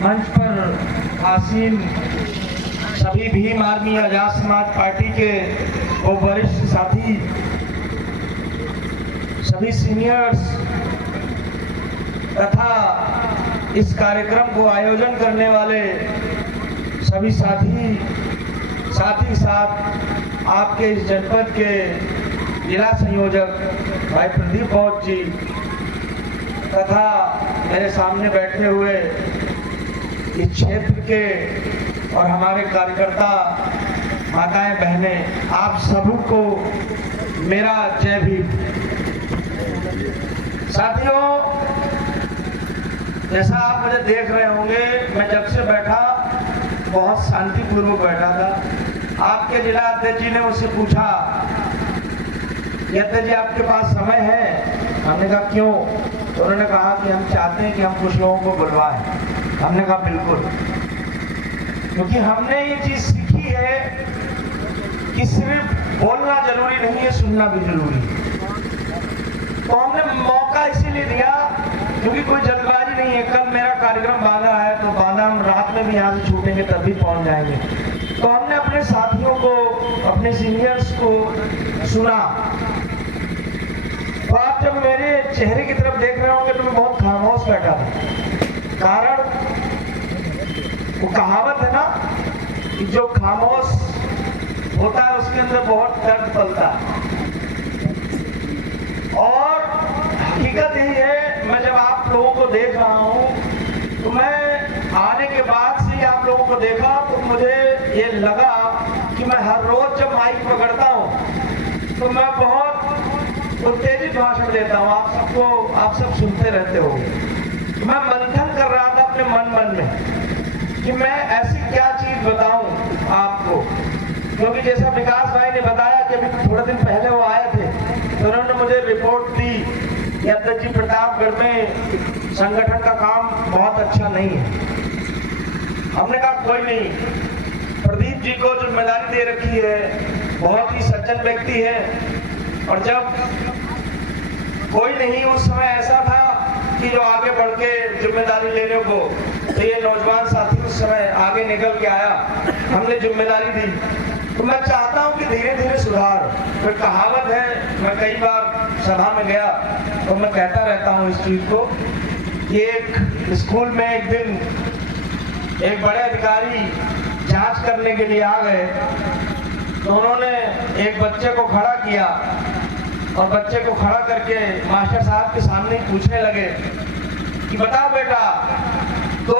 मंच पर आसीन सभी भीम आर्मी आजाद समाज पार्टी के वो वरिष्ठ साथी, सभी सीनियर्स तथा इस कार्यक्रम को आयोजन करने वाले सभी साथी, साथ ही साथ आपके इस जनपद के जिला संयोजक भाई प्रदीप बौद्ध जी तथा मेरे सामने बैठे हुए इस क्षेत्र के और हमारे कार्यकर्ता माताएं बहनें, आप सबको मेरा जय भीम। साथियों, जैसा आप मुझे देख रहे होंगे, मैं जब से बैठा बहुत शांतिपूर्वक बैठा था। आपके जिला अध्यक्ष जी ने मुझसे पूछा, अध्यक्ष जी आपके पास समय है? हमने कहा क्यों? तो उन्होंने कहा कि हम चाहते हैं कि हम कुछ लोगों को बुलवाएं। हमने कहा बिल्कुल, क्योंकि हमने ये चीज सीखी है कि सिर्फ बोलना जरूरी नहीं है, सुनना भी जरूरी है। तो हमने मौका इसीलिए दिया क्योंकि कोई जल्दबाजी नहीं है। कल मेरा कार्यक्रम बांधा है, तो बांधा हम रात में भी यहाँ से छूटेंगे तब भी पहुंच जाएंगे। तो हमने अपने साथियों को, अपने सीनियर्स को सुना। तो आप जब मेरे चेहरे की तरफ देख रहे होंगे तो मैं बहुत खामोश बैठा था। कारण वो कहावत है ना कि जो खामोश होता है उसके अंदर बहुत दर्द पलता है। और हकीकत यही है, मैं जब आप लोगों को देख रहा हूँ तो मैं आने के बाद से आप लोगों को देखा तो मुझे ये लगा कि मैं हर रोज जब माइक पकड़ता हूँ तो मैं बहुत उत्तेजित भाषण देता हूँ। आप सब सुनते रहते हो। मैं मंथन कर रहा था अपने मन में कि मैं ऐसी क्या चीज बताऊं आपको, क्योंकि जैसा विकास भाई ने बताया कि अभी थोड़े दिन पहले वो आए थे तो उन्होंने मुझे रिपोर्ट दी कि अध्यक्ष जी प्रतापगढ़ में संगठन का काम बहुत अच्छा नहीं है। हमने कहा कोई नहीं, प्रदीप जी को जिम्मेदारी दे रखी है, बहुत ही सज्जन व्यक्ति है। और जब कोई नहीं, उस समय ऐसा था कि जो आगे बढ़ के जिम्मेदारी लेने को, तो ये नौजवान साथी उस समय आगे निकल के आया, हमने जिम्मेदारी दी। तो मैं चाहता हूं कि धीरे धीरे सुधार। फिर कहावत है, मैं कई बार सभा में गया तो मैं कहता रहता हूं इस चीज को कि एक स्कूल में एक दिन एक बड़े अधिकारी जांच करने के लिए आ गए। तो उन्होंने एक बच्चे को खड़ा किया और बच्चे को खड़ा करके मास्टर साहब के सामने पूछने लगे कि बताओ बेटा 2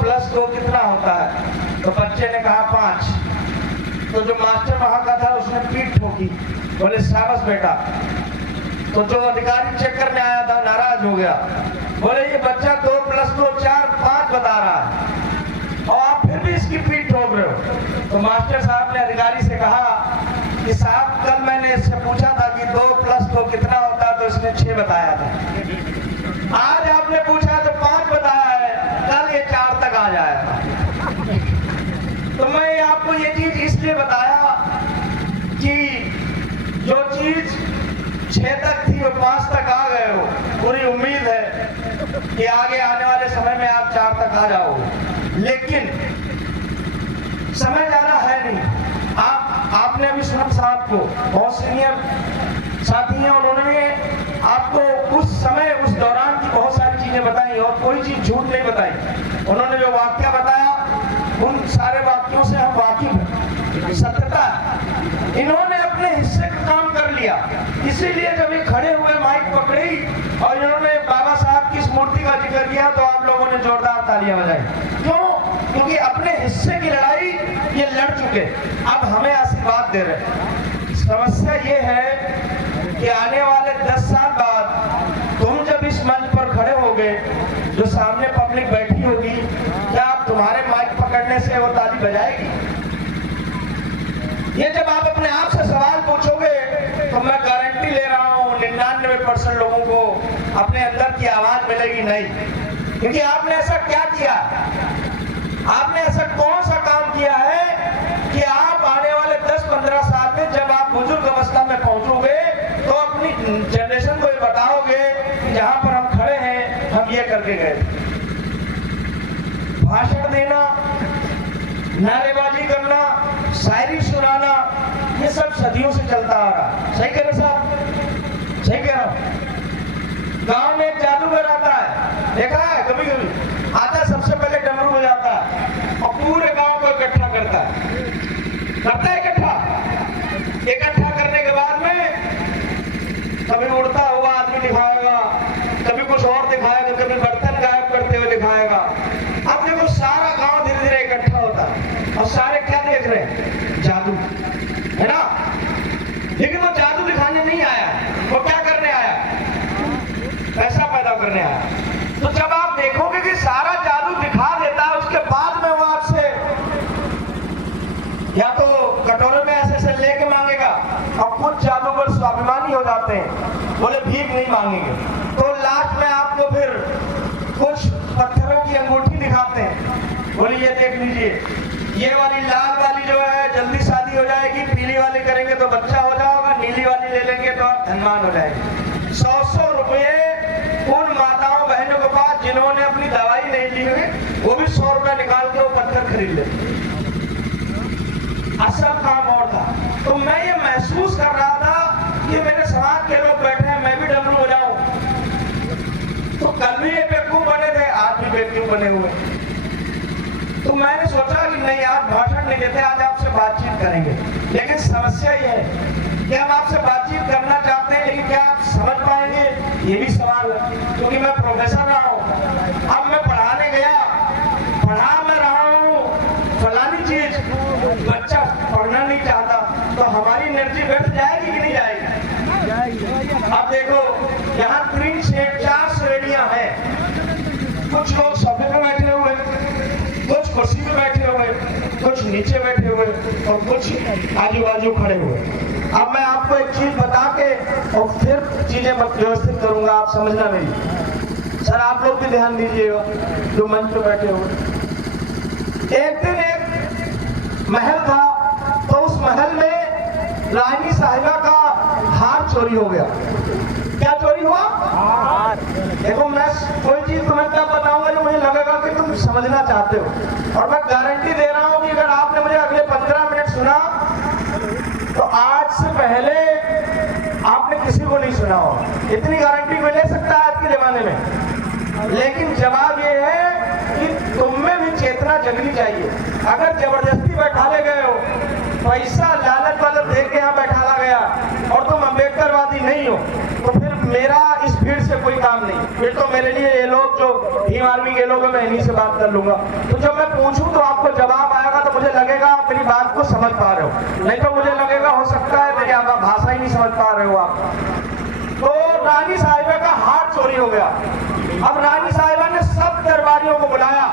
+ 2 कितना होता है? तो बच्चे ने कहा 5। तो जो मास्टर वहां का था उसने पीठ ठोकी, बोले शाबाश बेटा। तो जो अधिकारी चेक करने आया था नाराज हो गया, बोले ये बच्चा 2 + 2 4 5 बता रहा है और आप फिर भी इसकी पीठ ठोक रहे हो। तो मास्टर साहब ने अधिकारी से कहा कि साहब कल मैंने इससे पूछा था कि 2 + 2 कितना होता है, तो इसने 6 बताया था। आज आपने पूछा तो 5 बताया है, कल ये 4 तक आ जाएगा। तो मैं आपको ये चीज इसलिए बताया कि जो चीज 6 तक थी वो 5 तक आ गए हो। पूरी उम्मीद है कि आगे आने वाले समय में आप 4 तक आ जाओगे, लेकिन समय ज्यादा है नहीं। आपने अभी सुमन साहब को, बहुत सीनियर साथी हैं, उन्होंने आपको उस समय उस दौरान की बहुत सारी चीजें बताई और कोई चीज झूठ नहीं बताई। उन्होंने जो वाक्य बताया उन सारे वाक्यों से हम वाकिफ हैं, सत्यता है। इन्होंने अपने हिस्से का काम कर लिया, इसीलिए जब ये खड़े हुए माइक पकड़ी और इन्होंने बाबा साहब की इस मूर्ति का जिक्र किया तो आप लोगों ने जोरदार तालियां बजाई। क्यों? क्योंकि अपने हिस्से की लड़ाई ये लड़ चुके, अब हमें आशीर्वाद दे रहे। समस्या ये है कि आने वाले 10 साल बाद तुम जब इस मंच पर खड़े होगे, जो सामने पब्लिक बैठी होगी, क्या आप तुम्हारे माइक पकड़ने से वो ताली बजाएगी? ये जब आप अपने आप से सवाल पूछोगे तो मैं गारंटी ले रहा हूँ 99% लोगों को अपने अंदर की आवाज मिलेगी नहीं। क्योंकि आपने ऐसा क्या किया, आपने ऐसा कौन सा काम किया है कि आप आने वाले 10-15 साल में जब आप बुजुर्ग अवस्था में पहुंचोगे तो अपनी जनरेशन को ये बताओगे कि जहां पर हम खड़े हैं हम ये करके गए। भाषण देना, नारेबाजी करना, शायरी सुनाना, ये सब सदियों से चलता आ रहा। सही कह रहे साहब? सही कह रहा हूं। गांव में एक जादूगर आता है, देखा है कभी कभी? आता है, सबसे पहले डमरू बजाता है और पूरे गांव को इकट्ठा करता है इकट्ठा करने के बाद में कभी उड़ता हुआ आदमी दिखाएगा, कभी कुछ और दिखाएगा, कभी बर्तन गायब करते हुए दिखाएगा। अब देखो सारा गांव धीरे धीरे इकट्ठा होता है और सारे क्या देख रहे हैं? जादू, है ना? लेकिन वो जादू दिखाने नहीं आया, वो क्या करने आया? पैसा पैदा करने आया। तो जब आप देखोगे कि सारा जादू दिखा देता है, उसके बाद में वो आपसे या तो कटोरे में ऐसे लेके मांगेगा, और कुछ जादूगर स्वाभिमानी हो जाते हैं, बोले भीख नहीं मांगेंगे, तो लास्ट में आपको फिर कुछ पत्थरों की अंगूठी दिखाते हैं, बोले ये देख लीजिए, ये वाली लाल वाली जो है जल्दी शादी हो जाएगी, पीली वाली करेंगे तो बच्चा हो जाएगा, नीली वाली ले लेंगे तो आप धनवान हो जाएंगे। 100 रुपये उन माताओं बहनों के पास जिन्होंने अपनी दवाई नहीं ली हुई, वो भी 100 रुपये निकाल के वो पत्थर खरीद ले। असल काम और था। तो मैं ये महसूस कर रहा था कि मेरे समाज के लोग बैठे हैं, मैं भी डमरू बजाऊं। तो कल भी ये बेवकूफ बने थे, आज भी बेवकूफ बने हुए। तो मैंने सोचा कि नहीं, आज भाषण नहीं देते, आज आपसे बातचीत करेंगे। लेकिन समस्या ये है कि हम आपसे बातचीत करना चाहते हैं, लेकिन क्या आप समझ पाएंगे, ये भी सवाल है। क्योंकि मैं प्रोफेसर रहा हूँ, अब मैं पढ़ाने गया, पढ़ा मैं रहा हूँ फलानी चीज, बच्चा पढ़ना नहीं चाहता, तो हमारी एनर्जी व्यर्थ जाएगी कि नहीं जाएगी? अब देखो यहाँ 4 श्रेणियां हैं। कुछ लोग सोफे पे बैठे हुए, कुछ कुर्सी पे बैठे हुए, कुछ नीचे बैठे हुए और कुछ आजू बाजू खड़े हुए। अब मैं आपको एक चीज बता के और फिर चीजें व्यवस्थित करूंगा, आप समझना मेरी। सर आप लोग भी ध्यान दीजिएगा जो मंच पे बैठे हुए। एक दिन एक महल था, तो उस महल में रानी साहिबा का हार चोरी हो गया। क्या चोरी हुआ? हार। देखो मैं कोई चीज तुम्हें क्या बताऊंगा जो मुझे लगेगा कि तुम समझना चाहते हो, और मैं गारंटी दे रहा हूं कि अगर आपने मुझे अगले 15 मिनट सुना तो आज से पहले आपने किसी को नहीं सुना हो। इतनी गारंटी कोई ले सकता है आज के जमाने में। लेकिन जवाब ये है कि तुम में भी चेतना जगनी चाहिए। अगर जबरदस्ती बैठाले गए हो, पैसा लालच वाला दे के यहाँ बैठाला गया और तुम अम्बेडकरवादी नहीं हो, तो फिर मेरा इस भीड़ से कोई काम नहीं। फिर तो मेरे लिए ये लोग जो भीम आर्मी के लोग हैं, मैं इन्हीं से बात कर लूंगा। तो जब मैं पूछूं तो आपको जवाब आएगा तो मुझे लगेगा आप मेरी बात को समझ पा रहे हो, नहीं तो मुझे लगेगा हो सकता है मेरी भाषा ही नहीं समझ पा रहे हो आप। तो रानी साहिबा का हार चोरी हो गया। अब रानी साहिबा ने सब दरबारियों को बुलाया,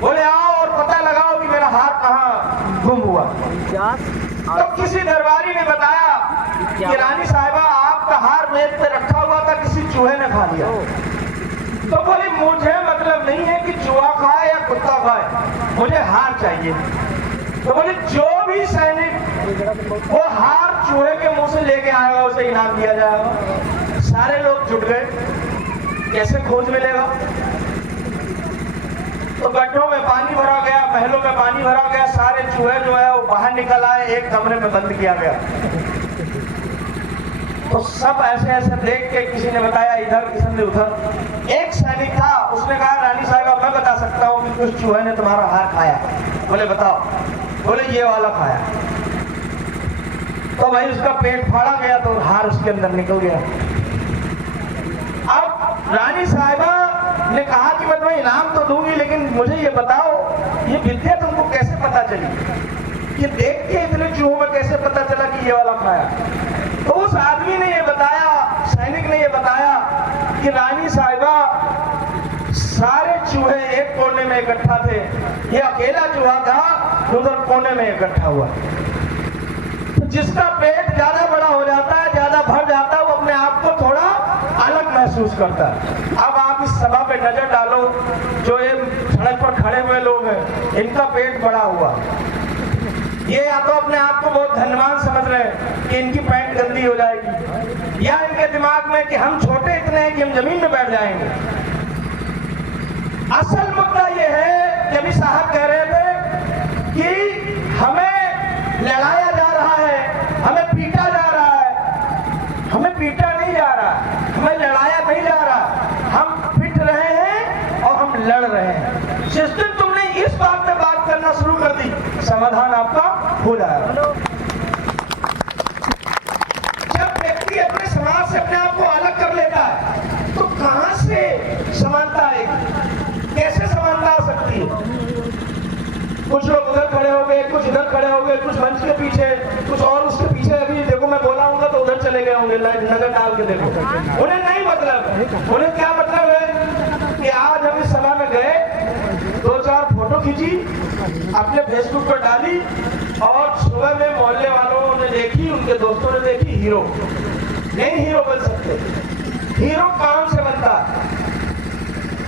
बोले आओ और पता लगाओ कि मेरा हार कहाँ गुम हुआ। तो किसी दरबारी ने बताया कि रानी साहिबा आपका हार मेज पे रखा हुआ था, किसी चूहे ने खा लिया। तो बोली मुझे मतलब नहीं है कि चूहा खाए या कुत्ता खाए, मुझे हार चाहिए। तो बोले जो भी सैनिक वो हार चूहे के मुंह से लेके आएगा उसे इनाम दिया जाएगा। सारे लोग जुट गए, कैसे खोज मिलेगा? तो गड्ढों में पानी भरा गया, महलों में पानी भरा गया, सारे चूहे जो है वो बाहर निकल आए, एक कमरे में बंद किया गया। तो सब ऐसे ऐसे देख के किसी ने बताया इधर, किसी ने उधर। एक सैनिक था, उसने कहा रानी साहिबा मैं बता सकता हूँ कि कुछ चूहे ने तुम्हारा हार खाया। बोले बताओ। बोले ये वाला खाया। तो भाई उसका पेट फाड़ा गया तो हार उसके अंदर निकल गया। अब रानी साहिबा ने कहा कि मैं तुम्हें इनाम तो दूंगी, लेकिन मुझे ये बताओ ये विद्या तुमको कैसे पता चली, कि देख के इतने चूहों में कैसे पता चला कि ये वाला खाया? तो उस आदमी ने ये बताया, सैनिक ने ये बताया कि रानी साहिबा सारे चूहे एक कोने में इकट्ठा थे, ये अकेला चूहा था उधर कोने में इकट्ठा हुआ। तो जिसका पेट ज्यादा बड़ा हो जाता है, ज्यादा भर जाता है, वो अपने आप को थोड़ा अलग महसूस करता है। अब आप इस सभा पे नजर डालो, जो ये सड़क पर खड़े हुए लोग हैं, इनका पेट बड़ा हुआ, ये या तो अपने आप को बहुत धनवान समझ रहे हैं कि इनकी पैंट गंदी हो जाएगी, या इनके दिमाग में कि हम छोटे इतने हैं कि हम जमीन में बैठ जाएंगे। असल मुद्दा ये है जमी साहब कह रहे थे कि हमें लड़ाया जा रहा है, हमें पीटा जा रहा है। हमें पीटा नहीं जा रहा, हमें लड़ाया नहीं जा रहा, हम पिट रहे हैं और हम लड़ रहे हैं। जिस दिन तुमने इस बात पे बात करना शुरू कर दी, समाधान आपका हो जाएगा। जब व्यक्ति अपने समाज से अपने आप को अलग कर लेता है तो कहां से समानता आएगी, कैसे समानता आ सकती है? कुछ लोग उधर खड़े हो गए, कुछ इधर खड़े हो गए, कुछ मंच के पीछे, कुछ और उसके पीछे। अभी देखो मैं बोला हूँ तो उधर चले गए होंगे, नजर डाल के देखो। उन्हें नहीं मतलब, उन्हें क्या मतलब है कि आज हम इस सभा में गए, 2-4 फोटो खींची, अपने फेसबुक पर डाली और सुबह में मोहल्ले वालों ने देखी, उनके दोस्तों ने देखी, हीरो। नहीं हीरो बन सकते। हीरो काम से बनता है।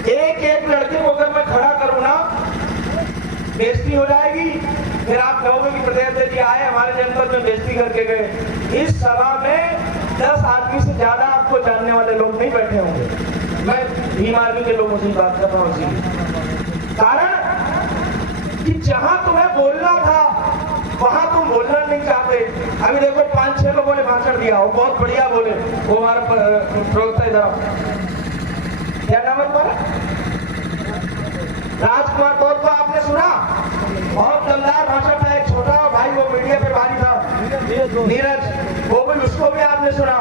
एक एक लड़के को अगर मैं खड़ा करूँ ना, बेइज्जती हो जाएगी। फिर आप कहोगे कि प्रदेश जी आए हमारे जनपद में बेइज्जती करके गए। इस सभा में 10 आदमी से ज्यादा आपको जानने वाले लोग नहीं बैठे होंगे। मैं भीम आर्मी के लोगों से बात कर रहा हूँ। कारण कि जहां तुम्हें बोलना था वहां तुम बोलना नहीं चाहते। अभी देखो 5-6 लोगों ने भाषण दिया, वो बहुत बढ़िया बोले। वो हमारा प्रवक्ता इधर, क्या नाम है तुम्हारा? राजकुमार बोध को आपने सुना? बहुत दमदार भाषण था। एक छोटा भाई वो मीडिया पे भारी था, नीरज, वो भी, उसको भी आपने सुना।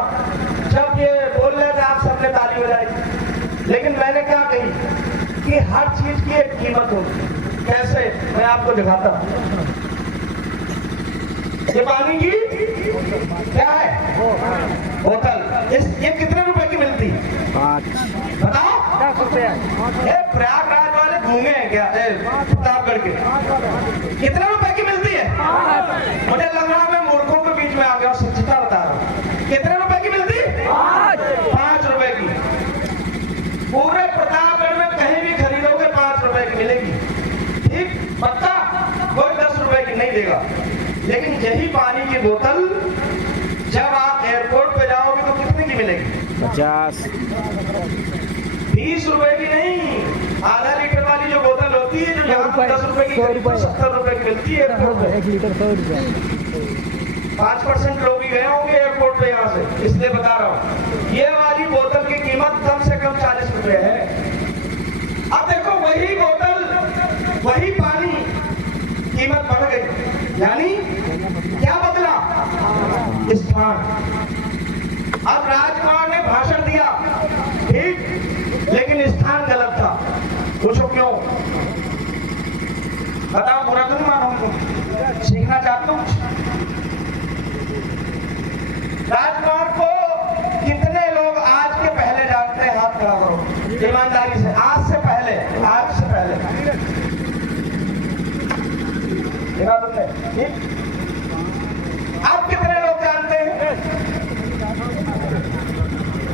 जब ये बोल रहे थे आप सबने ताली बजाई। लेकिन मैंने क्या कही कि हर चीज की एक कीमत होगी। कैसे? मैं आपको दिखाता हूँ। ये पानी की क्या है? बोतल। ये कितने रुपए की मिलती है? 5। बताओ। 10 रुपए। प्रयागराज वाले घूमे हैं क्या? प्रतापगढ़ के कितने रुपए की मिलती है? मुझे लग रहा है मैं मूर्खों के बीच में आ गया, सच्चता बता रहा हूँ। कितने रुपए की मिलती है? 5 रुपए की। पूरे प्रतापगढ़ में कहीं भी खरीदोगे 5 रुपए की मिलेगी। ठीक? पक्का? कोई 10 रुपए की नहीं देगा। लेकिन यही पानी की बोतल जब आप एयरपोर्ट पे जाओगे तो कितने की मिलेगी? 50। 20 रुपए की नहीं, आधा लीटर वाली जो बोतल होती है, जो यहाँ 10 रुपए की 70 रुपए की मिलती है एयरपोर्ट पे। 1 लीटर 100 रुपए। 5% लोग ही गए होंगे एयरपोर्ट पे यहाँ से, इसलिए बता रहा हूँ। ये वाली बोतल की कीमत कम से कम 40 रुपए है। अब देखो वही बोतल, वही पानी, कीमत बढ़ गई। यानी क्या बदला? स्थान। अब राजकुमार ने भाषण दिया, ठीक, लेकिन स्थान गलत था। पूछो क्यों? बताओ, बुरा तो नहीं मानूंगा, सीखना चाहते हो? राजकुमार को कितने लोग आज के पहले जानते हैं? हाथ खड़ा करो ईमानदारी से। आज से पहले देखा तुमने? ठीक। आप कितने लोग जानते हैं?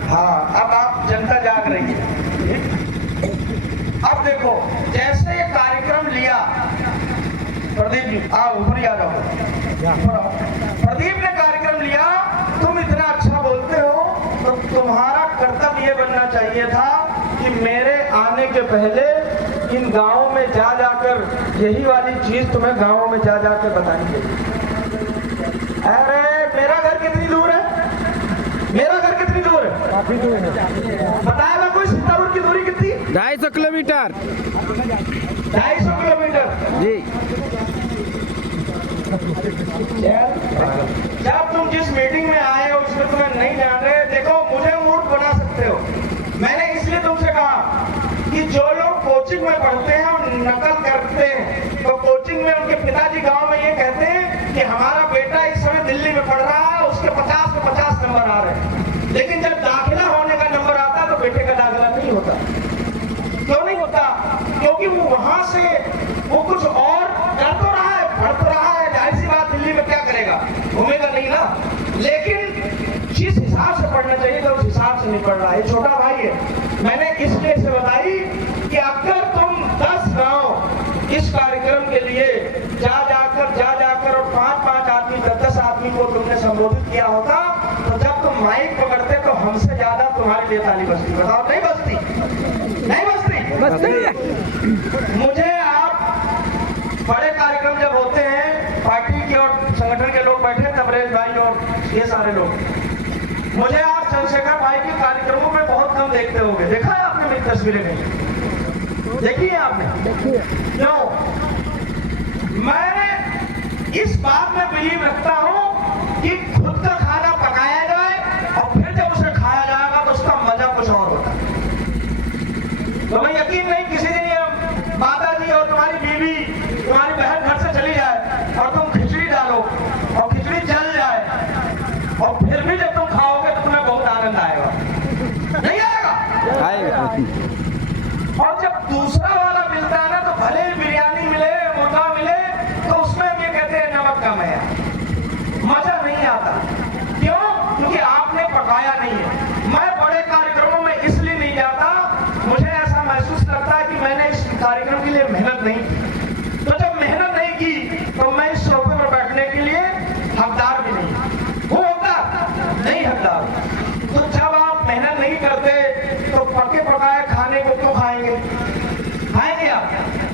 हाँ, अब आप जनता जाग रही है। अब देखो, जैसे ये कार्यक्रम लिया, प्रदीप जी आओ, ऊपर ही आ जाओ। प्रदीप ने कार्यक्रम लिया, तुम इतना अच्छा बोलते हो तो तुम्हारा कर्तव्य ये बनना चाहिए था कि मेरे आने के पहले इन गांवों में जा जाकर यही वाली चीज तुम्हें गांवों में जा जाकर बतानी चाहिए। अरे मेरा घर कितनी दूर है? मेरा घर कितनी दूर है? काफी दूर है। बताएगा कोई? सीतापुर की दूरी कितनी? 250 किलोमीटर। 250 किलोमीटर जी। जब तुम जिस मीटिंग में आए हो उसमें तुम्हें नहीं जान रहे, देखो मुझे मूर्ख बना सकते हो। मैंने इसलिए तुमसे कहा कि जो लोग कोचिंग में पढ़ते हैं और नकल करते हैं, तो कोचिंग में उनके पिताजी गांव में ये कहते हैं कि हमारा बेटा इस समय दिल्ली में पढ़ रहा है, उसके 50 में 50 नंबर आ रहे हैं। लेकिन जब दाखिला होने का नंबर आता तो बेटे का दाखिला नहीं होता। क्यों नहीं होता? क्योंकि वो वहां से वो कुछ और कर तो रहा है, पढ़ तो रहा है, जाहिर सी बात दिल्ली में क्या करेगा, घूमेगा नहीं ना। लेकिन जिस हिसाब से पढ़ना चाहिए तो उस हिसाब से नहीं पढ़ रहा है। छोटा भाई है। मैंने इसलिए से बताई कि अगर तुम 10 गांव इस कार्यक्रम के लिए जा जाकर और 5-5 आदमी 10-10 आदमी को तुमने संबोधित किया होता तो जब तुम माइक पकड़ते तो हमसे ज्यादा तुम्हारे लिए ताली बजती। बताओ नहीं बजती? नहीं बजती? मुझे आप ये सारे लोग। मुझे आप चंद्रशेखर भाई के कार्यक्रमों में बहुत कम देखते होंगे। देखा है आपने मेरी तस्वीरें नहीं देखी है आपने? क्यों? मैं इस बात में बिलीव रखता हूं कि खुद का खाना पकाया जाए और फिर जब उसे खाया जाएगा तो उसका मजा कुछ और होता है। तुम्हें यकीन नहीं, किसी दिन ये माता जी और तुम्हारी बीवी, तुम्हारी बहन घर से चली जाए और तुम खिचड़ी डालो और खिचड़ी जल जाए और फिर भी जब तुम खाओगे तो तुम्हें बहुत आनंद आएगा, नहीं आएगा? आएगा। और जब दूसरा वाला मिलता है ना तो भले ही बिरयानी मिले, मुर्गा मिले, तो उसमें हम ये कहते हैं नमक कम है, मजा नहीं आता। क्यों? क्योंकि आपने पकाया नहीं है। मैं बड़े कार्यक्रमों में इसलिए नहीं जाता, मुझे ऐसा महसूस लगता है कि मैंने इस कार्यक्रम के लिए मेहनत नहीं की। तो जब मेहनत नहीं की तो मैं इस सोफे पर बैठने के लिए हकदार भी नहीं। वो होता नहीं हकदार। तो जब आप मेहनत नहीं करते तो पके पकाए खाने को क्यों खाएंगे? खाएंगे आप?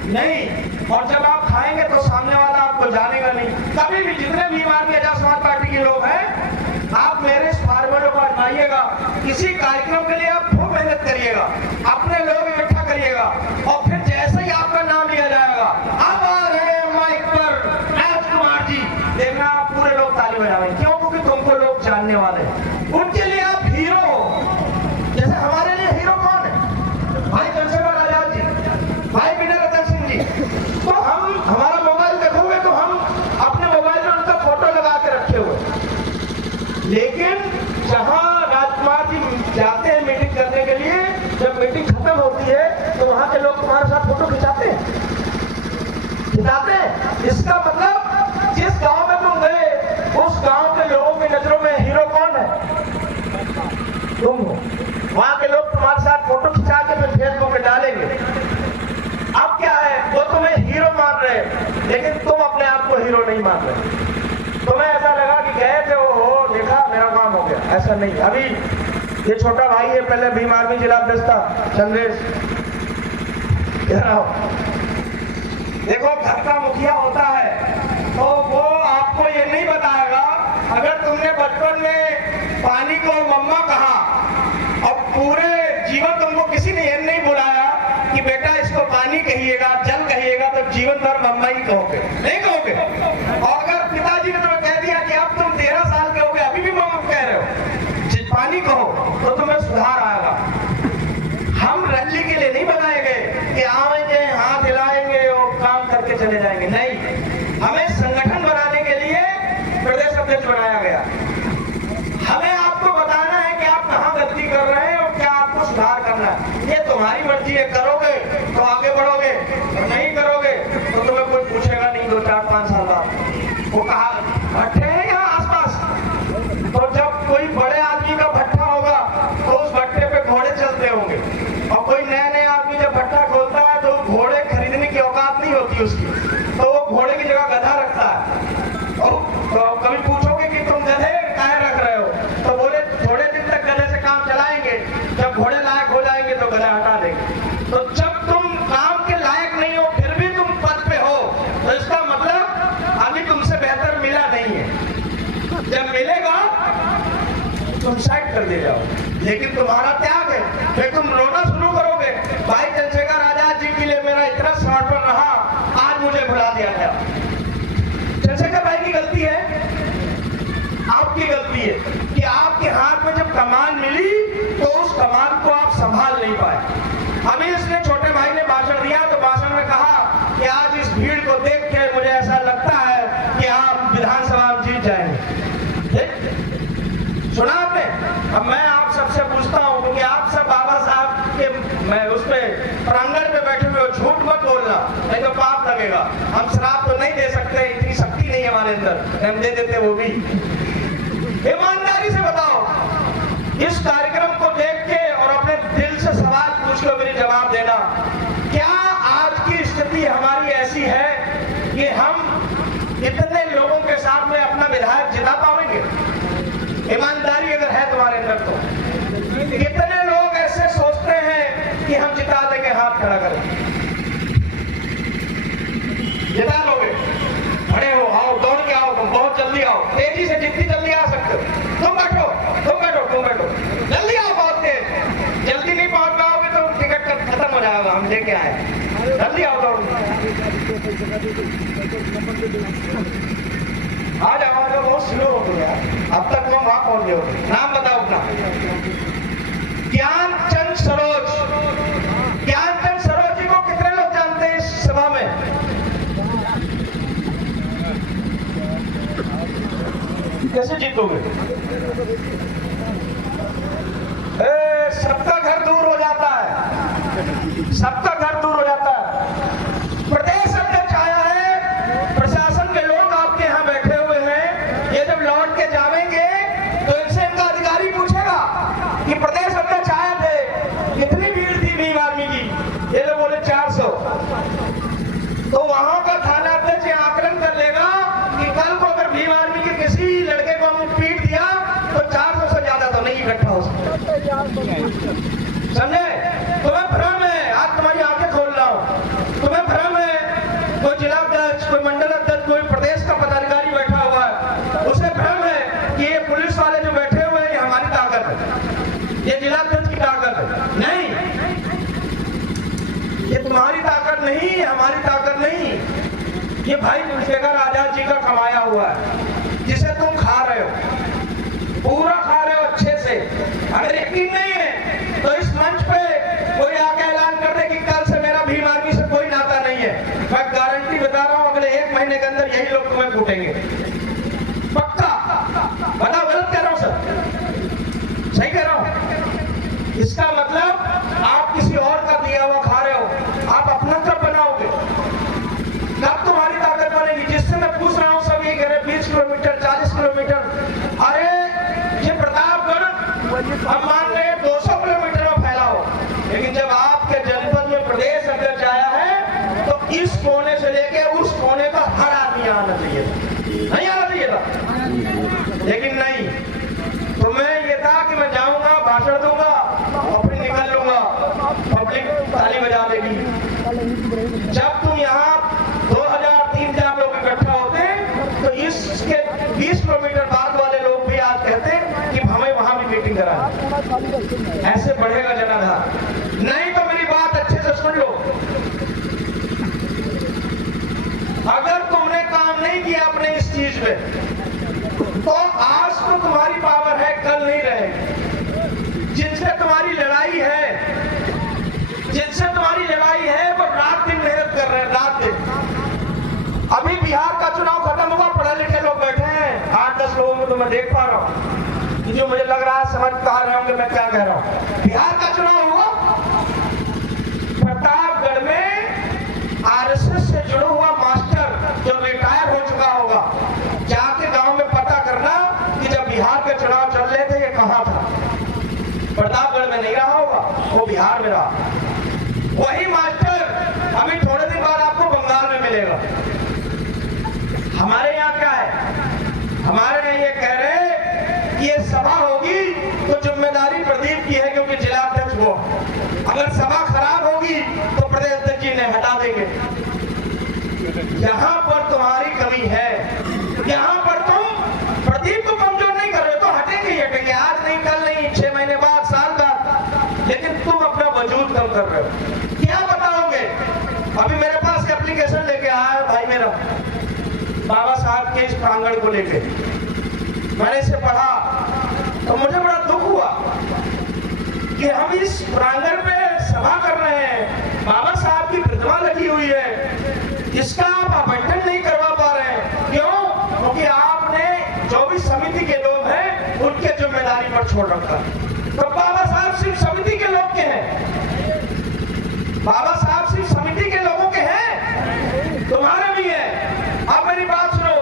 नहीं। और जब आप खाएंगे तो सामने वाला आपको जानेगा नहीं। कभी भी जितने भी आदमी आजाद समाज पार्टी के लोग हैं, आप मेरे इस फार्मूले को आजमाइएगा। किसी कार्यक्रम के लिए आप खूब मेहनत करिएगा, अपने लोग इकट्ठा करिएगा और फिर जैसे ही आपका नाम लिया जाएगा, अब आ रहे हैं माइक पर राजकुमार जी, देखना आप पूरे लोग ताली बजाएंगे। क्यों? क्योंकि तुमको लोग जानने वाले हैं। उनके लिए आप हीरो हो। जैसे हमारे लिए हीरो कौन है? भाई चंद्रशेखर आजाद जी, भाई विनय रतन सिंह जी। तो हम, हमारा मोबाइल देखोगे तो हम अपने मोबाइल में उनका फोटो लगा के रखे हुए। लेकिन जहां राजकुमार जी जाते हैं मीटिंग करने के लिए, जब मीटिंग खत्म होती है तो वहां के लोग तुम्हारे साथ फोटो खिंचाते हैं। इसका मतलब जिस गांव में तुम गए उस गांव के लोगों की नजरों में हीरो कौन है? तुम हो। वहां के लोग तुम्हारे साथ फोटो खिंचा के फिर फेसबुक पे डालेंगे। अब क्या है, वो तुम्हें हीरो मान रहे हैं लेकिन तुम अपने आप को हीरो नहीं मान रहे। तुम्हें ऐसा लगा कि गए थे, वो देखा मेरा काम हो गया। ऐसा नहीं। अभी ये छोटा भाई है, पहले भीम आर्मी जिला अध्यक्ष था, चंद्रेश। देखो, घर का मुखिया होता है तो वो आपको ये नहीं बताएगा, अगर तुमने बचपन में पानी को मम्मा कहा और पूरे जीवन तुमको किसी ने ये नहीं बुलाया कि बेटा इसको पानी कहिएगा, जल कहिएगा, तो जीवन भर मम्मा ही कहोगे, नहीं कहोगे। और अगर पिताजी ने तुम्हें कह दिया कि अब तुम 13 साल के हो गए, अभी भी मम्मा कह रहे हो, पानी कहो, तो तुम्हें सुधार आएगा। हम रैली के लिए नहीं बनाए गए कि आएंगे, हाथ हिलाएंगे और काम करके चले जाएंगे, नहीं। हमें संगठन बनाने के लिए प्रदेश अध्यक्ष बनाया गया। हमें आपको बताना है कि आप कहाँ गलती कर रहे हैं और क्या आपको सुधार करना है। ये तुम्हारी मर्जी है, करोगे तो आगे बढ़ोगे और नहीं करोगे तो तुम्हें कोई पूछेगा नहीं 2-4-5 साल बाद। वो कहा भट्टे हैं यहाँ आसपास, तो जब कोई बड़े आदमी का भट्टा होगा तो उस भट्टे पे घोड़े चलते होंगे, और कोई नए आदमी जब भट्टा खोलता है तो घोड़े खरीदने की औकात नहीं होती उसकी, तो वो घोड़े की जगह गधा रखता है। और तो कभी पूछोगे कि तुम गधे काहे रख रहे हो, तो बोले थोड़े दिन तक गधे से काम चलाएंगे, जब घोड़े लायक हो जाएंगे तो गधा हटा देंगे। तो जब तुम काम के लायक नहीं हो फिर भी तुम पद पे हो, तो इसका मतलब अभी तुमसे बेहतर मिला नहीं है। जब मिलेगा तुम साइड कर दे जाओ, लेकिन तुम्हारा त्याग है, फिर तुम रोना शुरू करोगे, भाई चंद्रशेखर आजाद जी के लिए मेरा इतना समर्पण रहा, आज मुझे भुला दिया गया। चंद्रशेखर भाई की गलती है, आपकी गलती है कि आपके हाथ में जब कमान मिली तो उस कमान को आप संभाल नहीं पाए। अभी इसने छोटे भाई ने भाषण दिया तो भाषण में कहा कि आज इस भीड़ को देख के मुझे ऐसा लगता है कि आप विधानसभा में जीत जाएंगे। सुना आपने? अब मैं आप सबसे पूछता हूं, क्योंकि आप सब बाबा साहब के मैं उस पे प्रांगण पे बैठे हुए, झूठ मत बोलना नहीं तो पाप लगेगा। हम शराब तो नहीं दे सकते, इतनी शक्ति नहीं है हमारे अंदर, हम दे देते वो भी। ईमानदारी से बताओ, इस कार्यक्रम को देख के और अपने दिल से सवाल पूछ लो, मेरी जवाब देना, क्या आज की स्थिति हमारी ऐसी है कि हम इतने लोगों के सामने अपना विधायक जिता पाएंगे? ईमानदारी अगर है तुम्हारे अंदर तो कितने लोग ऐसे सोचते हैं कि हम जिता देंगे? हाथ खड़ा करें। जिता लोगे? खड़े हो, आओ, दौड़ के आओ, तुम बहुत जल्दी आओ, तेजी से जितनी जल्दी आ सकते हो। जाएगा, हम लेके आए। जल्दी आओ दौड़, आ जाओ, बहुत स्लो हो गया। अब तक वो वहां पहुंच गए। नाम बताओ अपना। ज्ञानचंद सरोज। ज्ञानचंद सरोज जी को कितने लोग जानते हैं इस सभा में? कैसे जीतोगे? सबका घर दूर हो जाता है, सबका घर दूर हो जाता है। प्रदेश अध्यक्ष आया है, प्रशासन के लोग आपके यहाँ बैठे हुए हैं, ये जब लौट के जावेंगे तो इनसे इनका अधिकारी पूछेगा कि प्रदेश अध्यक्ष आए थे, कितनी भीड़ थी भीम आर्मी की? ये लोग बोले 400। तो वहां का थाना अध्यक्ष आकलन कर लेगा कि कल को अगर भीम आर्मी के किसी लड़के को हम पीट दिया तो 400 से ज्यादा तो नहीं इकट्ठा हो सकता। समझे? तुम्हें भ्रम है, आज तुम्हारी आंखें खोल रहा हूं। तुम्हें भ्रम है, कोई जिला अध्यक्ष, कोई मंडल अध्यक्ष, कोई प्रदेश का पदाधिकारी बैठा हुआ है, उसे भ्रम है कि ये पुलिस वाले जो बैठे हुए हैं ये हमारी ताकत है, ये जिला अध्यक्ष की ताकत है। नहीं, ये तुम्हारी ताकत नहीं, ये हमारी ताकत नहीं, ये भाई चंद्रशेखर आजाद जी का कमाया हुआ है, जिसे तुम खा रहे हो, पूरा खा रहे हो अच्छे से। अगर यकीन नहीं है तो इस मंच पे कोई आके ऐलान कर दे कि कल से मेरा भीम आर्मी से कोई नाता नहीं है। मैं गारंटी बता रहा हूं, अगले 1 महीने के अंदर यही लोग तुम्हें कूटेंगे, पक्का। बताओ गलत कह रहा हूं सर? सही कह रहा हूं? इसका मतलब आप किसी और का दिया हुआ खा रहे हो, आप अपना कब बनाओगे? कब तुम्हारी ताकत बनेगी? जिससे मैं पूछ रहा हूं सब ये कह रहे 20 किलोमीटर, 40 किलोमीटर। अरे ये प्रतापगढ़ हम मान रहे 200 किलोमीटर में फैला हो, लेकिन जब आपके जनपद में प्रदेश अध्यक्ष आया है तो इस कोने से लेके उस कोने का हर आदमी आना चाहिए था, नहीं आना चाहिए था, लेकिन नहीं। तुम्हें ये था कि मैं जाऊंगा, भाषण दूंगा और फिर निकल लूंगा, पब्लिक ताली बजा देगी। जब तुम यहाँ 2000-3000 लोग इकट्ठा होते तो इसके 20 किलोमीटर बाद वाले लोग भी आज कहते कि हमें वहां भी मीटिंग कराना। ऐसे बढ़ेगा जनाधार। नहीं तो मेरी बात अच्छे से सुन लो, अगर तुमने काम नहीं किया अपने इस चीज में तो आज तो तुम्हारी पावर है, कल नहीं रहेगी। जिनसे तुम्हारी लड़ाई है, जिनसे तुम्हारी लड़ाई है वो रात दिन मेहनत कर रहे हैं, रात दिन। अभी बिहार का चुनाव खत्म हुआ, पढ़े लिखे लोग बैठे हैं, 8-10 लोगों को तो मैं देख पा रहा हूँ, जो मुझे लग रहा है समझ पा रहे होंगे मैं क्या कह रहा हूँ। बिहार का चुनाव हुआ, प्रतापगढ़ में आरएसएस से जुड़ा हुआ मास्टर जो रिटायर हो चुका होगा, जाके गांव में पता करना कि जब बिहार के चुनाव चल रहे थे ये कहां था। प्रतापगढ़ में नहीं रहा होगा, वो बिहार में रहा। वही मास्टर अभी थोड़े दिन बाद आपको बंगाल में मिलेगा। हमारे यहाँ क्या है? हमारे यहाँ ये कह रहे हैं कि ये सभा होगी तो जिम्मेदारी प्रदीप की है, क्योंकि जिला अध्यक्ष वो। अगर सभा खराब होगी तो प्रदेश अध्यक्ष जी ने हटा देंगे। यहाँ पर तुम्हारी कमी है, यहाँ पर तुम प्रदीप को कमजोर नहीं कर रहे, तो हटेंगे ही हटेंगे, आज नहीं, कल नहीं, 6 महीने बाद, साल बाद, लेकिन तुम अपना वजूद कम कर रहे हो। क्या बताओगे? अभी मेरे पास एप्लीकेशन लेके आया है भाई मेरा, बाबा साहब के इस प्रांगण को लेके। मैंने इसे पढ़ा तो मुझे बड़ा दुख हुआ कि हम इस प्रांगण पे सभा कर रहे हैं, बाबा साहब की प्रतिमा लगी हुई है, इसका आप आवंटन नहीं करवा पा रहे हैं। क्यों? क्योंकि आपने जो भी समिति के लोग हैं उनके जिम्मेदारी पर छोड़ रखा। तो बाबा साहब सिर्फ समिति के लोग के हैं, बाबा साहब सिर्फ समिति के लोगों के हैं, तुम्हारे भी है। अब मेरी बात सुनो,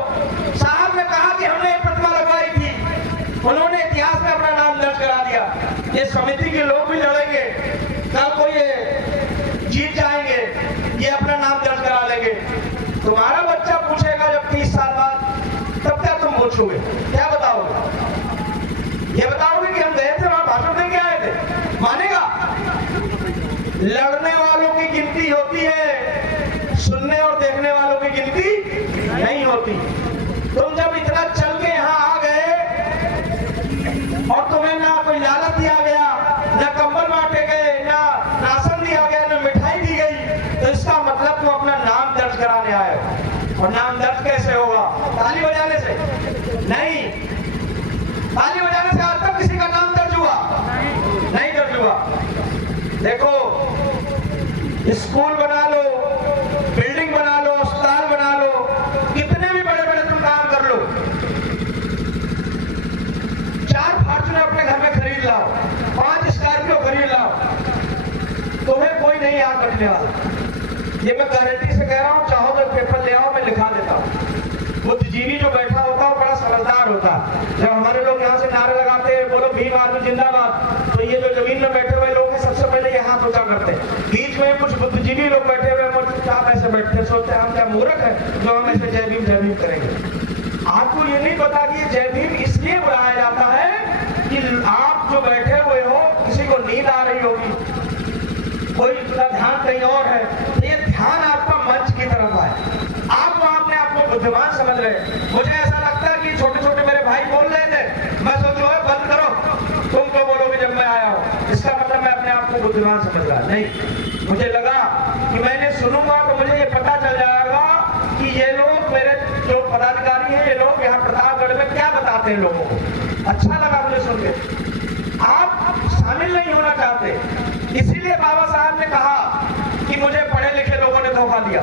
साहब ने कहा कि हमने एक प्रतिमा लगवाई थी, उन्होंने इतिहास में अपना नाम दर्ज करा दिया। ये समिति के लोग भी लड़ेंगे, कल को ये जीत जाएंगे, ये अपना नाम दर्ज करा लेंगे। तुम्हारा बच्चा पूछेगा जब 30 साल बाद, तब क्या तुम पूछोगे? क्या बताओगे? ये बताओगे कि हम गए थे वहां भाषण देके आए थे? मानेगा? लड़ने वालों की गिनती होती है, सुनने और देखने वालों की गिनती नहीं होती। तुम जब इतना चल के यहाँ आ गए और तुम्हें ना कोई लालच दिया गया, ना कंबल बांटे गए, ना राशन दिया गया, ना मिठाई और नाम दर्ज कैसे होगा? ताली बजाने से नहीं। ताली बजाने से आज तक किसी का नाम दर्ज हुआ? नहीं दर्ज हुआ। देखो, स्कूल बना लो, बिल्डिंग बना लो, अस्पताल बना लो, कितने भी बड़े बड़े तुम काम कर लो, 4 फॉर्च्यूनर अपने घर में खरीद लाओ, 5 स्कॉर्पियो खरीद लाओ, तुम्हें कोई नहीं याद रखने वाला। ये मैं गारंटी से कह रहा हूँ। चाहो तो पेपर ले आओ, मैं लिखा देता हूँ। बुद्धिजीवी जो बैठा होता है बड़ा समझदार होता है। जब हमारे लोग यहाँ से नारे लगाते हैं, बोलो भीम आर्मी जिंदाबाद, तो ये जो जमीन में बैठे हुए लोग हैं सबसे पहले ये हाथ ऊंचा करते हैं। बीच में कुछ बुद्धिजीवी लोग बैठे हुए चुपचाप ऐसे बैठते हैं, सोचते हैं हम क्या मूर्ख है जो हम ऐसे जय भीम करेंगे। आपको ये नहीं पता कि जय भीम इसलिए बुलाया जाता है कि आप जो बैठे हुए हो, किसी को नींद आ रही होगी, कोई का ध्यान कहीं और है, ये ध्यान आपका मंच की तरफ है। आप वहां अपने आप को बुद्धिमान समझ रहे। मुझे ऐसा लगता है कि छोटे छोटे मेरे भाई बोल रहे थे, मैं सोचो है बंद करो, तुम तो बोलोगे जब मैं आया हूं, इसका मतलब मैं अपने आप को बुद्धिमान समझ रहा नहीं। मुझे लगा कि मैंने सुनूंगा तो मुझे ये पता चल जाएगा कि ये लोग, मेरे जो पदाधिकारी हैं, ये लोग यहाँ प्रतापगढ़ में क्या बताते हैं लोगों को। अच्छा लगा मुझे सुन के। आप शामिल नहीं होना चाहते, इसीलिए बाबा साहब ने कहा कि मुझे पढ़े लिखे लोगों ने धोखा दिया।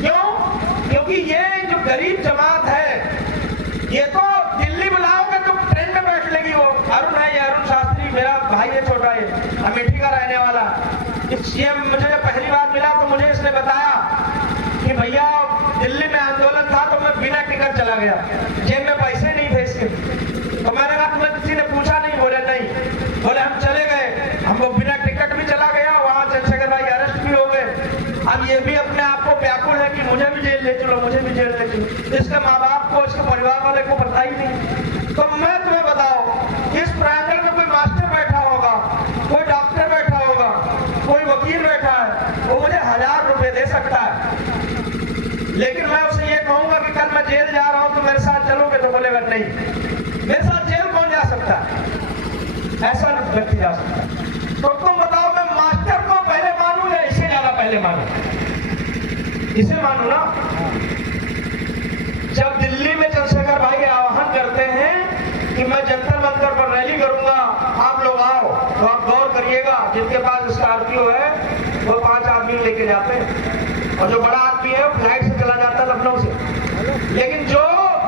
क्यों? क्योंकि ये जो गरीब जमात है, ये तो दिल्ली बुलाओगे तो ट्रेन में बैठ लेगी। वो अरुण है, ये अरुण शास्त्री मेरा भाई है, छोटा है, अमेठी का रहने वाला। ये मुझे पहली बार मिला तो मुझे इसने बताया कि भैया दिल्ली में आंदोलन था तो मैं बिना टिकट चला गया, जेब में पैसे नहीं थे इसके। तो मैंने कहा तुम्हें किसी ने पूछा नहीं? बोले नहीं। बोले हम चले गए, हमको बिना टिकट भी चला गया, वहां चंद्रशेखर भाई अरेस्ट भी हो गए। अब ये भी अपने आप को व्याकुल है कि मुझे भी जेल ले चलो, मुझे भी जेल ले चलो। इसके माँ बाप को, इसके परिवार वाले को पता ही नहीं। तो मैं तुम्हें बताओ, इस प्रांगण में कोई मास्टर बैठा होगा, कोई डॉक्टर बैठा होगा, कोई वकील बैठा है, वो मुझे 1000 रुपए दे सकता है, लेकिन मैं उसे ये कहूंगा कि कल मैं जेल जा रहा हूं तो मेरे साथ चलोगे? तो बोलेगा नहीं। मेरे साथ जेल कौन जा सकता है? ऐसा व्यक्ति जा सकता है। तो तुम बताओ, मैं मास्टर को पहले मानूं या इसे ज्यादा पहले मानूं? इसे मानूं ना। जब दिल्ली में चंद्रशेखर भाई आह्वान करते हैं कि मैं जंतर मंतर पर रैली करूंगा, आप लोग आओ, तो आप गौर करिएगा, जिनके पास स्कॉर्पियो है वो 5 आदमी लेके जाते हैं, और जो बड़ा आदमी है वो फ्लाइट से चला जाता है लखनऊ से। लेकिन जो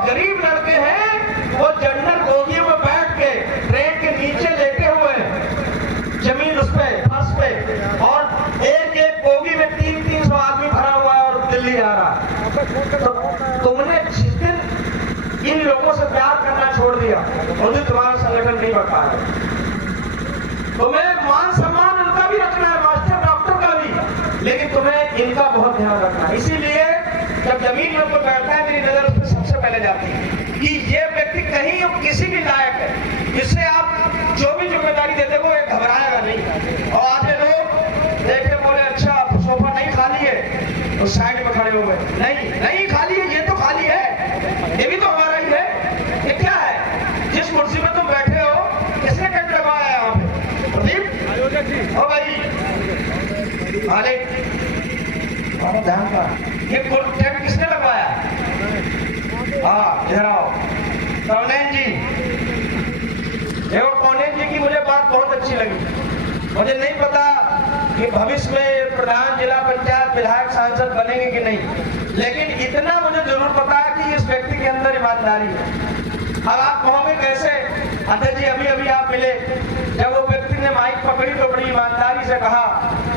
गरीब लड़के हैं वो जनरल बोगियों में बैठ के ट्रेन के नीचे लेटे हुए हैं, जमीन उस पे, फर्श पे, और एक एक बोगी में 300-300 आदमी भरा हुआ है और दिल्ली आ रहा है। तो तुमने जिस दिन इन लोगों से प्यार करना छोड़ दिया, उस दिन तुम्हारा संगठन नहीं बढ़ पा रहा। तुम्हें मान सम्मान उनका भी रखना है, मास्टर डॉक्टर का भी, लेकिन तुम्हें इनका बहुत ध्यान रखना है। इसीलिए जब जमीन में कोई बैठता है, मेरी नजर उस पर सबसे पहले जाती है कि ये व्यक्ति कहीं किसी भी लायक है, इससे आप जो भी जिम्मेदारी देते हो ये घबराएगा नहीं। और आज लोग देखे बोले अच्छा सोफा नहीं खाली है, तो साइड में खड़े हो गए, नहीं खाली है, ये तो खाली है, ये भी तो हमारा ही है। ये क्या है? जिस कुर्सी में तुम बैठे हो किसने टेंट लगवाया है यहाँ पे? प्रदीप ओ भाई मालिक, ध्यान का ये टेंट किसने लगवाया? हाँ इधर आओ। कौनेन जी, देखो कौनेन जी की मुझे बात बहुत अच्छी लगी। मुझे नहीं पता कि भविष्य में प्रधान, जिला पंचायत, विधायक, सांसद बनेंगे कि नहीं, लेकिन इतना मुझे जरूर पता है कि इस व्यक्ति के अंदर ईमानदारी है। अब आप कहोगे कैसे? अध्यक्ष जी अभी अभी आप मिले, जब वो व्यक्ति ने माइक पकड़ी तो बड़ी ईमानदारी से कहा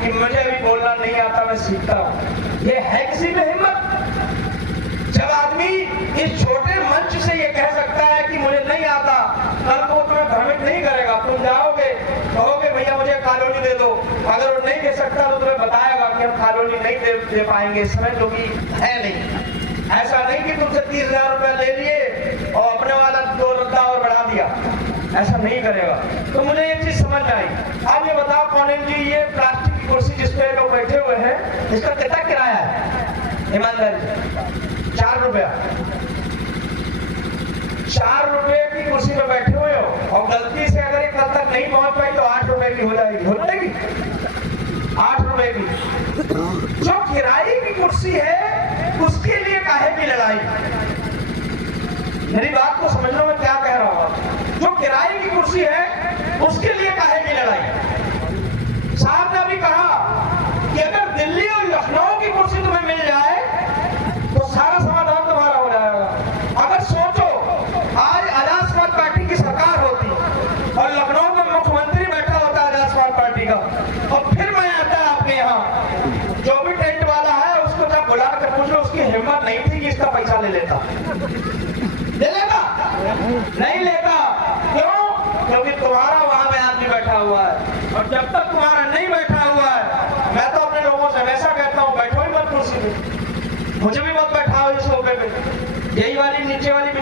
कि मुझे अभी बोलना नहीं आता, मैं सीखता हूँ। ये है किसी में हिम्मत? जब आदमी इस छोटे मंच से ये कह सकता है कि मुझे नहीं आता, कल को तुम्हें भ्रमित नहीं करेगा। तुम जाओगे, कहोगे भैया मुझे कॉलोनी दे दो, अगर वो नहीं दे सकता तो तुम्हें बताएगा कि हम कॉलोनी नहीं दे पाएंगे, इस समय क्योंकि है नहीं। ऐसा नहीं कि तुमसे 30,000 रुपया ले लिए और अपने वाला 2 रुपया और बढ़ा दिया, ऐसा नहीं करेगा। तो मुझे ये चीज समझ आई। अब ये बताओ कौनेन जी, ये प्लास्टिक की कुर्सी जिसपे लोग बैठे हुए हैं, इसका कितना किराया है? ईमानदारी 4 रुपया। 4 रुपए की कुर्सी पे बैठे हुए हो और गलती से अगर एक तक नहीं पहुंच पाई तो 8 रुपए की हो जाएगी, हो जाएगी 8 रुपए की। जो किराए की कुर्सी है उसके लिए काहे लड़ाई। मेरी बात को समझ लो मैं क्या कह रहा हूं। जो किराए की कुर्सी है उसके लिए काहे की लड़ाई। साहब ने अभी कहा कि अगर दिल्ली और लखनऊ की कुर्सी तुम्हें मिल जाए तो सारा समाधान तुम्हारा हो जाएगा। अगर सोचो आज आजाद समाज पार्टी की सरकार होती और लखनऊ में मुख्यमंत्री बैठा होता आजाद समाज पार्टी का, और फिर मैं आता आपके यहाँ, जो भी टेंट वाला है उसको जब बुला कर पूछो, उसकी हिम्मत नहीं थी कि इसका पैसा ले लेता। ले लेगा? नहीं लेगा। क्यों? क्योंकि तुम्हारा वहां में आदमी बैठा हुआ है, और जब तक तुम्हारा नहीं बैठा हुआ है, मैं तो अपने लोगों से हमेशा कहता हूं बैठो ही मत कुर्सी पे, मुझे भी मत बैठाओ इस सोफे पे। यही वाली नीचे वाली